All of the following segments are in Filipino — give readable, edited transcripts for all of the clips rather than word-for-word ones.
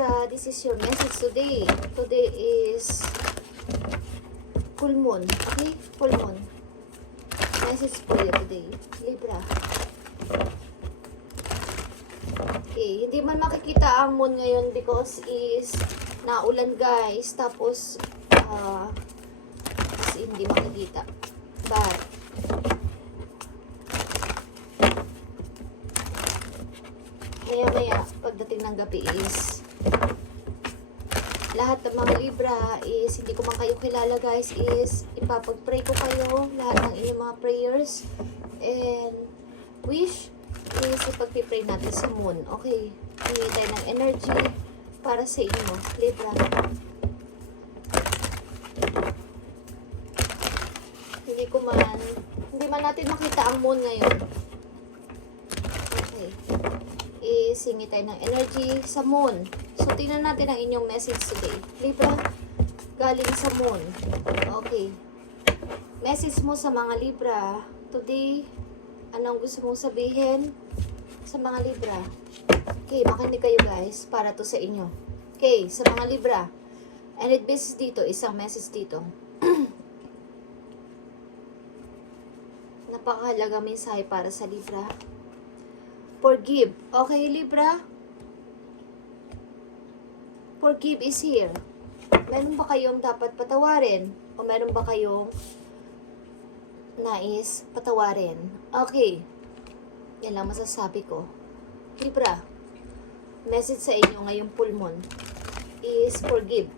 Libra, this is your message today. Today is full moon. Okay? Full moon. Message for you today. Libra. Okay. Hindi man makikita ang moon ngayon because is naulan guys. Tapos, hindi makikita. But, maya-maya, pagdating ng gabi is lahat ng mga Libra is, hindi ko man kayo kilala guys, is ipapag-pray ko kayo, lahat ng inyong mga prayers and wish is ipag-pray natin sa moon. Okay, hingi tayo ng energy para sa inyo, Libra. Hindi man natin makita ang moon ngayon. Okay, is hingi tayo ng energy sa moon. So, tingnan natin ang inyong message today. Libra, galing sa moon. Okay. Message mo sa mga Libra. Today, anong gusto mong sabihin sa mga Libra? Okay, makinig kayo guys, para to sa inyo. Okay, sa mga Libra. And it basis dito, isang message dito. Napakahalaga mensahe para sa Libra. Forgive. Okay, Libra? Forgive is here. Meron ba kayong dapat patawarin? O meron ba kayong nais patawarin? Okay. Yan lang masasabi ko. Libra, message sa inyo ngayong full moon is forgive.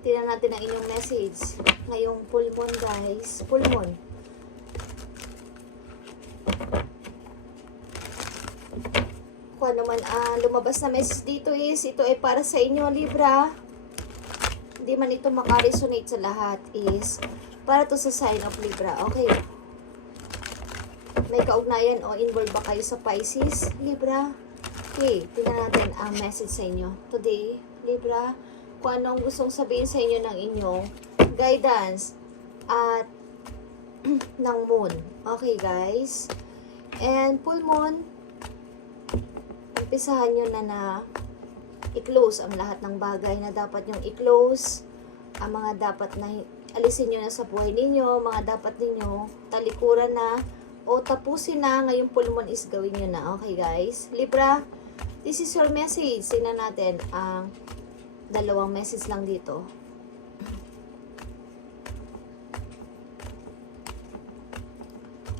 Tingnan natin ang inyong message ngayong full moon guys. Full moon. Kung ano man lumabas na message dito is, ito ay para sa inyo, Libra. Hindi man ito makaresonate sa lahat is, para to sa sign of Libra. Okay. May kaugnayan o involved ba kayo sa Pisces, Libra? Okay, tingnan natin ang message sa inyo today, Libra. Kung anong gustong sabihin sa inyo ng inyong guidance at ng moon. Okay, guys. And full moon, umpisahan nyo na i-close ang lahat ng bagay na dapat nyong i-close, ang mga dapat na alisin nyo na sa buhay ninyo, mga dapat ninyo talikuran na o tapusin na ngayong full moon is gawin nyo na. Okay guys, Libra, this is your message. Tingnan natin ang dalawang message lang dito.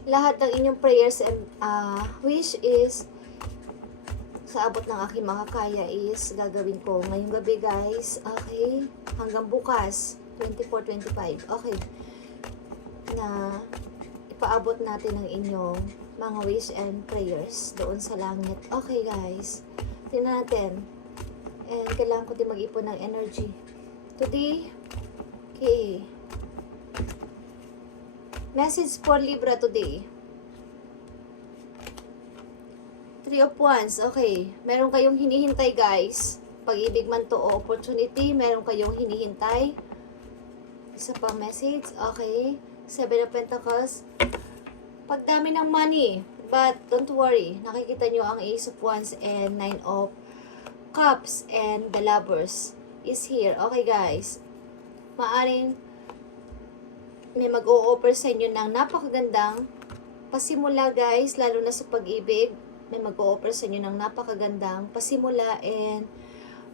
Lahat ng inyong prayers and wish is sa abot ng aking makakaya is gagawin ko ngayong gabi guys. Okay, hanggang bukas 24-25. Okay, na ipaabot natin ang inyong mga wish and prayers doon sa langit. Okay guys, tingnan natin. And kailangan ko din mag-ipon ng energy today. Okay, message for Libra today. 3 of Wands. Okay, meron kayong hinihintay guys. Pag-ibig man to o opportunity, meron kayong hinihintay. Isa pang message. Okay, 7 of Pentacles. Pagdami ng money, but don't worry, nakikita nyo ang Ace of Wands and 9 of Cups and the Lovers is here. Okay guys, maaring may mag-o-offer sa inyo ng napakagandang pasimula guys, lalo na sa pag-ibig. May mag-o-offer sa inyo ng napakagandang pasimula and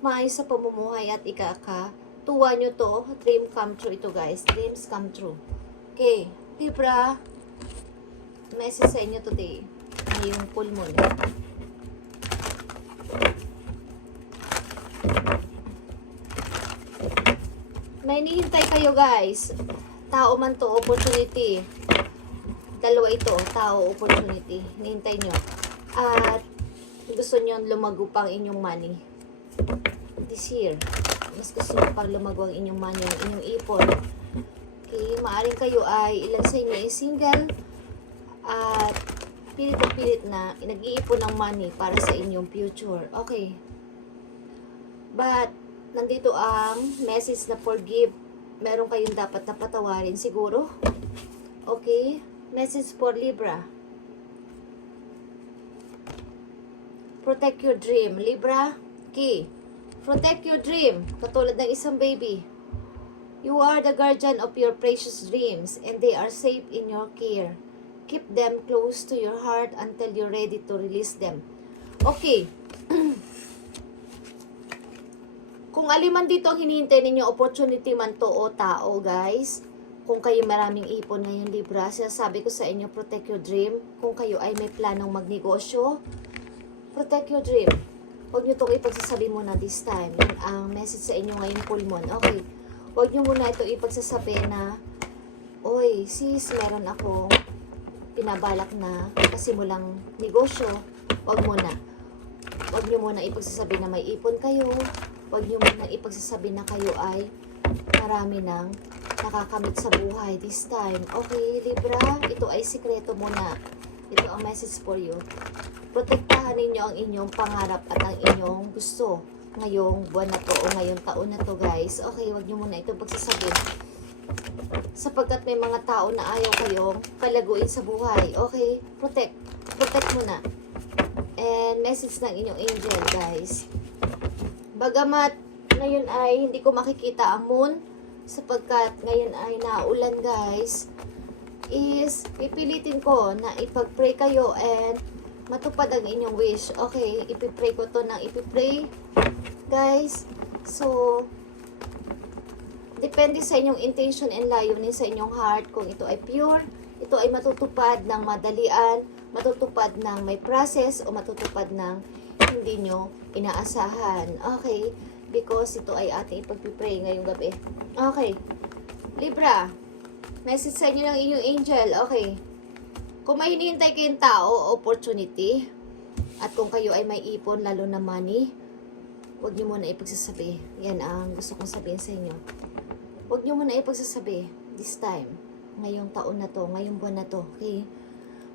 maayos sa pamumuhay at ikaka-tuwa nyo to. Dream come true ito guys. Dreams come true. Okay, Libra, message sa inyo today. Ngayong full moon. May nihintay kayo guys. Tao man to, opportunity. Dalawa ito, tao, opportunity. Nihintay nyo. At gusto nyo lumago pang inyong money this year. Mas gusto nyo pang lumago ang inyong money, ang inyong ipon. Okay, maaring kayo ay ilan sa inyo ay single at pilit na pilit na nag-iipon ng money para sa inyong future. Okay, but nandito ang message na forgive. Meron kayong dapat na patawarin siguro. Okay, message for Libra. Protect your dream. Libra, key. Protect your dream. Katulad ng isang baby. You are the guardian of your precious dreams and they are safe in your care. Keep them close to your heart until you're ready to release them. Okay. Kung aliman dito ang hinihintay ninyo, opportunity man to o tao, guys. Kung kayo maraming ipon ngayon, Libra, sinasabi ko sa inyo, protect your dream. Kung kayo ay may planong magnegosyo, protect your dream. Huwag nyo itong ipagsasabi muna this time. Yan ang message sa inyo ngayong full moon. Okay. Huwag nyo muna ito ipagsasabi na, oy, sis, meron akong pinabalak na kasimulang negosyo. Huwag muna. Huwag nyo muna ipagsasabi na may ipon kayo. Huwag nyo muna ipagsasabi na kayo ay marami ng nakakamit sa buhay this time. Okay, Libra, ito ay sikreto muna. Ito ang message for you. Protektahan ninyo ang inyong pangarap at ang inyong gusto ngayong buwan na to o ngayong taon na to, guys. Okay, huwag nyo muna ito pagsasabi. Sapagkat may mga tao na ayaw kayong palaguin sa buhay. Okay, protect. Protect muna. And message ng inyong angel, guys. Bagamat ngayon ay hindi ko makikita ang moon, sapagkat ngayon ay naulan, guys, is pipilitin ko na ipag-pray kayo and matupad ang inyong wish. Okay, ipipray ko to ng ipipray, guys. So, depende sa inyong intention and layunin sa inyong heart. Kung ito ay pure, ito ay matutupad ng madalian, matutupad ng may process, o matutupad ng hindi nyo inaasahan. Okay, because ito ay ating ipagpipray ngayong gabi. Okay, Libra, message sa inyo ng inyong angel. Okay, kung may hinihintay kayong tao, opportunity, at kung kayo ay may ipon, lalo na money, huwag nyo muna ipagsasabi. Yan ang gusto kong sabihin sa inyo. Huwag nyo muna ipagsasabi this time, ngayong taon na to, ngayong buwan na to. Okay,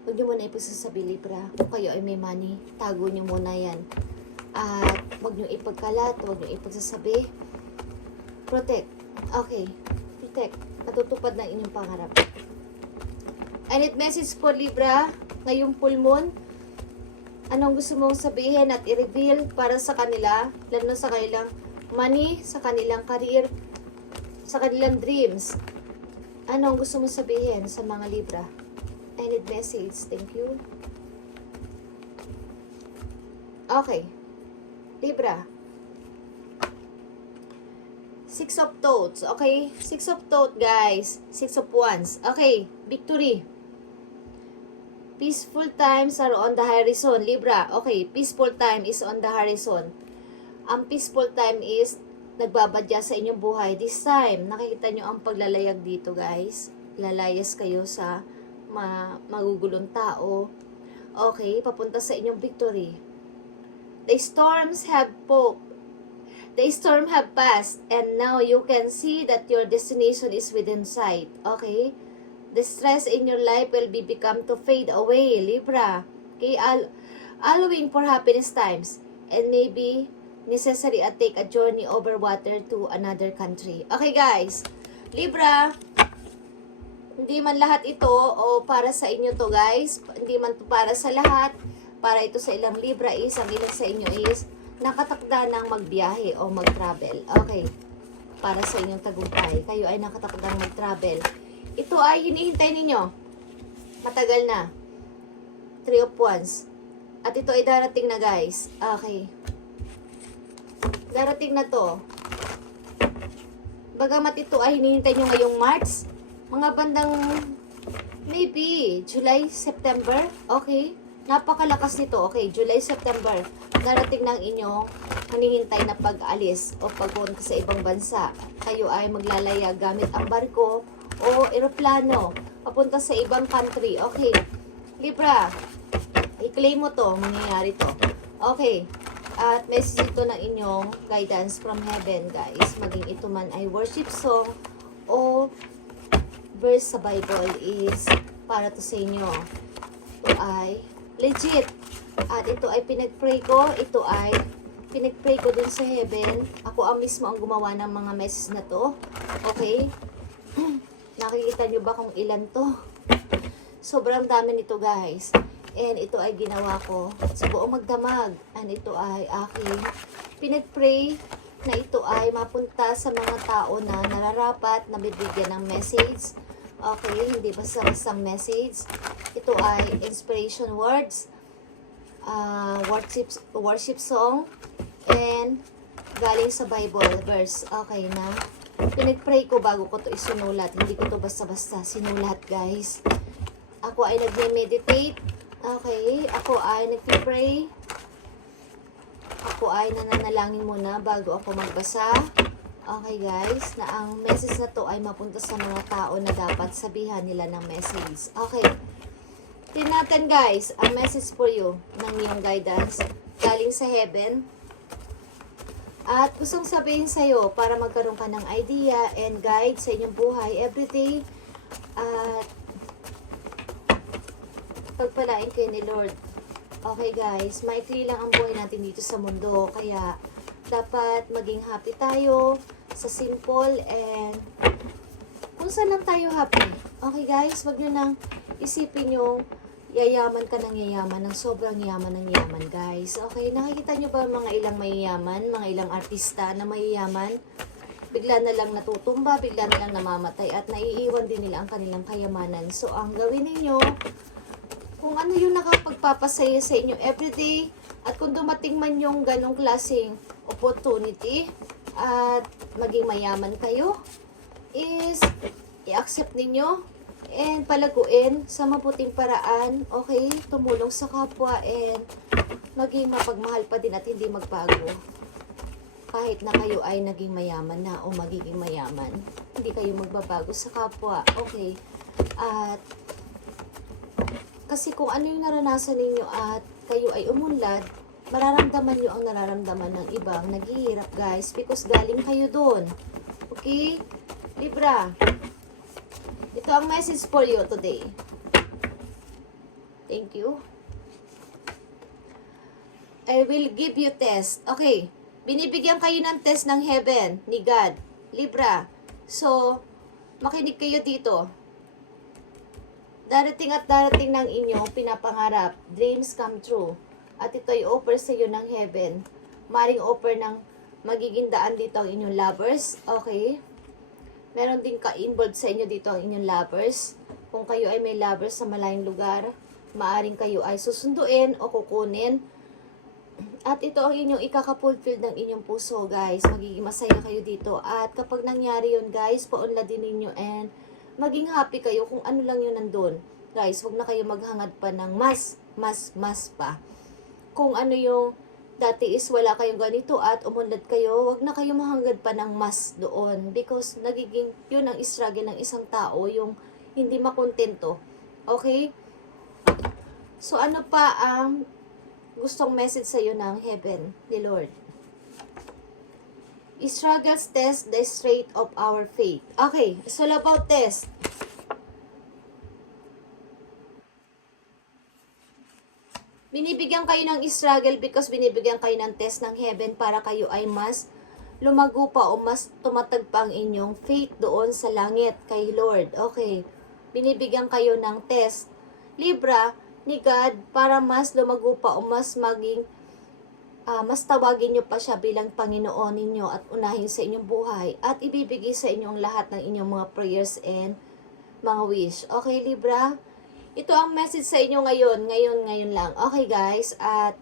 huwag nyo muna ipagsasabi, Libra. Kung kayo ay may money, tago nyo muna yan. At huwag nyo ipagkalat, huwag nyo ipagsasabi. Protect. Okay, protect. Matutupad ng inyong pangarap. I need message for Libra ngayong full moon. Anong gusto mong sabihin at i-reveal para sa kanila, lalo na sa kanilang money, sa kanilang career, sa kanilang dreams. Anong gusto mong sabihin sa mga Libra? I need message. Thank you. Okay. Libra. Six of Thoughts. Okay? Six of Thoughts, guys. Six of Wands. Okay. Victory. Peaceful times are on the horizon. Libra. Okay. Peaceful time is on the horizon. Ang peaceful time is nagbabadya sa inyong buhay. This time, nakikita nyo ang paglalayag dito, guys. Lalayas kayo sa magugulong tao. Okay, papunta sa inyong victory. The storms have The storm have passed and now you can see that your destination is within sight. Okay? The stress in your life will become to fade away, Libra. Okay, allowing for happiness times and maybe necessary at take a journey over water to another country. Okay, guys. Libra, hindi man lahat ito o para sa inyo to, guys. Hindi man to para sa lahat. Para ito sa ilang Libra is, ang ilan sa inyo is nakatakda ng magbiyahe o mag-travel. Okay. Para sa inyong tagumpay. Kayo ay nakatakda ng mag-travel. Ito ay hinihintay ninyo. Matagal na. 3 of Wands. At ito ay darating na, guys. Okay. Darating na to. Bagamat ito ay hinihintay nyo ngayong March, mga bandang maybe July, September. Okay. Napakalakas nito. Okay, July, September. Darating ng inyong hinihintay na pag-alis o pagpunta sa ibang bansa. Kayo ay maglalaya gamit ang barko o eroplano papunta sa ibang country. Okay. Libra, i-claim mo to. Mangyayari to. Okay. At message ito ng inyong guidance from heaven, guys. Maging ito man ay worship song o verse sa Bible is para to sa inyo. Ito ay legit. At ito ay pinag-pray ko. Ito ay pinag-pray ko din sa heaven. Ako ang mismo ang gumawa ng mga message na to. Okay? Nakikita nyo ba kung ilan to? Sobrang dami nito, guys. And ito ay ginawa ko sa buong magdamag. And ito ay aking pinag-pray na ito ay mapunta sa mga tao na nararapat na bibigyan ng message. Okay, hindi basta-bastang message. Ito ay inspiration words, worship song, and galing sa Bible verse. Okay na. Pinag-pray ko bago ko to isunulat. Hindi ko to basta-basta sinulat, guys. Ako ay nag-meditate. Okay, ako ay nag-pray. Ako ay nananalangin muna bago ako magbasa. Okay guys, na ang message na to ay mapunta sa mga tao na dapat sabihan nila ng message. Okay, tingnan natin guys, ang message for you ng iyong guidance galing sa heaven. At gustong sabihin sa'yo para magkaroon ka ng idea and guide sa inyong buhay everyday. At pagpalain kayo ni Lord. Okay guys, maikli lang ang buhay natin dito sa mundo. Kaya dapat maging happy tayo sa simple and kung saan lang tayo happy. Okay guys, wag nyo nang isipin yung yayaman ka ng yayaman, ng sobrang yaman ng yaman guys. Okay, nakikita nyo ba mga ilang mayayaman, mga ilang artista na mayayaman? Bigla na lang natutumba, bigla na lang namamatay at naiiwan din nila ang kanilang kayamanan. So ang gawin ninyo, kung ano yung nakapagpapasaya sa inyo everyday, at kung dumating man yung ganong klaseng opportunity at maging mayaman kayo, is i-accept ninyo and palaguin sa mabuting paraan, okay? Tumulong sa kapwa and maging mapagmahal pa din at hindi magbago. Kahit na kayo ay naging mayaman na o magiging mayaman, hindi kayo magbabago sa kapwa, okay? At kasi kung ano yung naranasan ninyo at kayo ay umunlad, mararamdaman nyo ang nararamdaman ng ibang naghihirap guys, because galing kayo doon. Okay? Libra, ito ang message for you today. Thank you. I will give you test. Okay, binibigyan kayo ng test ng heaven, ni God. Libra, so makinig kayo dito. Darating at darating ng inyong pinapangarap. Dreams come true. At ito ay offer sa iyo ng heaven. Maring offer ng magiging daan dito ang inyong lovers. Okay? Meron din ka-involved sa inyo dito ang inyong lovers. Kung kayo ay may lovers sa malayong lugar, maaring kayo ay susunduin o kukunin. At ito ang inyong ikaka-fulfill ng inyong puso, guys. Magiging masaya kayo dito. At kapag nangyari yun, guys, paunladin ninyo and maging happy kayo kung ano lang yun nandun. Guys, huwag na kayo maghangad pa ng mas pa. Kung ano yung dati is wala kayong ganito at umunlad kayo, huwag na kayo mahangad pa ng mas doon. Because nagiging yun ang struggle ng isang tao, yung hindi makontento. Okay? So ano pa ang gustong message sa iyo ng heaven, ni Lord? Struggles test the strength of our faith. Okay, it's all about test. Binibigyan kayo ng struggle because binibigyan kayo ng test ng heaven para kayo ay mas lumago pa o mas tumatag pa ang inyong faith doon sa langit kay Lord. Okay, binibigyan kayo ng test, Libra, ni God para mas lumago pa o mas maging mas tawagin nyo pa siya bilang Panginoon ninyo at unahin sa inyong buhay at ibibigay sa inyong lahat ng inyong mga prayers and mga wish. Okay, Libra? Ito ang message sa inyo ngayon. Ngayon lang. Okay, guys? At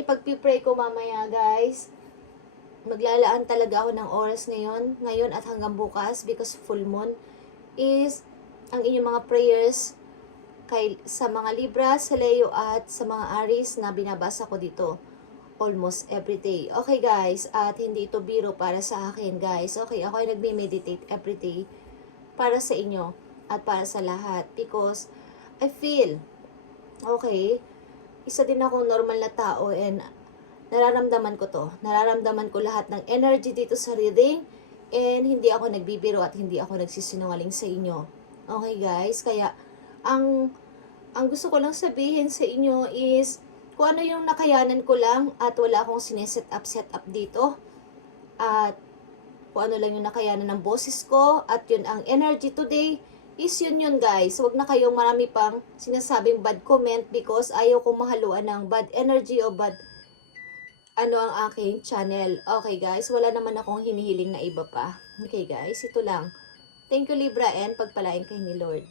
ipagpipray ko mamaya, guys. Maglalaan talaga ako ng oras ngayon at hanggang bukas because full moon is ang inyong mga prayers sa mga Libra, sa Leo at sa mga Aries na binabasa ko dito. Almost every day. Okay guys, at hindi ito biro para sa akin guys. Okay, ako ay nagme-meditate every day para sa inyo at para sa lahat because I feel, okay, isa din akong normal na tao and nararamdaman ko to. Nararamdaman ko lahat ng energy dito sa reading and hindi ako nagbibiro at hindi ako nagsisinungaling sa inyo. Okay guys, kaya ang gusto ko lang sabihin sa inyo is kung ano yung nakayanan ko lang at wala akong sineset up dito. At kung ano lang yung nakayanan ng boses ko at yun ang energy today is yun guys. Huwag na kayong marami pang sinasabing bad comment because ayaw kong mahaluan ng bad energy o bad ang aking channel. Okay guys, wala naman akong hinihiling na iba pa. Okay guys, ito lang. Thank you Libra and pagpalain kayo ni Lord.